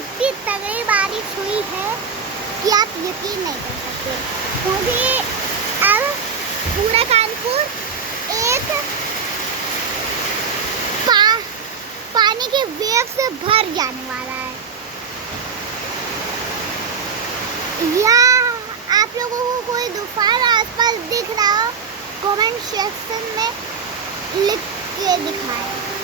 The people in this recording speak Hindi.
इतनी तगड़ी बारिश हुई है कि आप यकीन नहीं कर सकते, क्योंकि अब पूरा कानपुर एक पानी के वेव से भर जाने वाला है। या आप लोगों को कोई तूफान आसपास दिख रहा हो, कमेंट सेक्शन में लिख के दिखाएं।